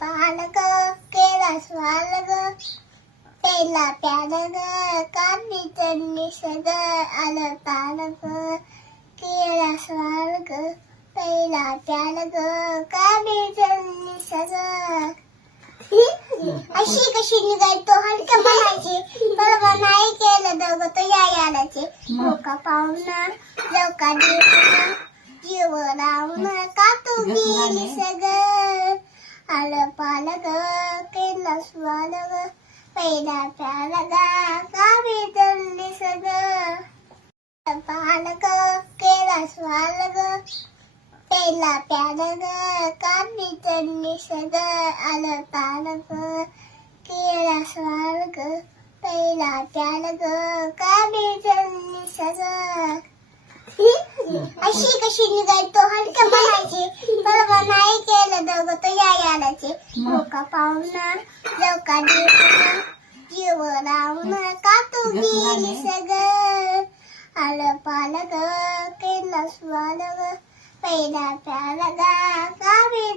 पालक केला स्वाल ग पेला प्याल ग कांदी चटणी सग आलं पालक केला स्वाल ग पेला प्याल ग कांदी चटणी सग अशी कशी निघायचो हलक्या म्हणायची बरोबर नाही केलं दोघं तो यायलाचे मोका पाहुणा लवका देऊन जीव लावून का तू गेली सग आलं पालक केलं स्वाल ग पहिला प्याला गा कावी जल्ली सग पालक केला स्वाल ग पहिला प्याला ग कावी जल्ली सग आलं पालक केला स्वाल ग पहिला प्याला ग कावी जल्ली सग अशी कशी निघायचो हलक्या म्हणायची बरोबर नाही केलं दोघं तो यायलाचे मोका पाहुणा लवका देऊन जीव लावून का तू गेली सग आलं पालक केलं स्वाल ग पहिला प्याला गा कावी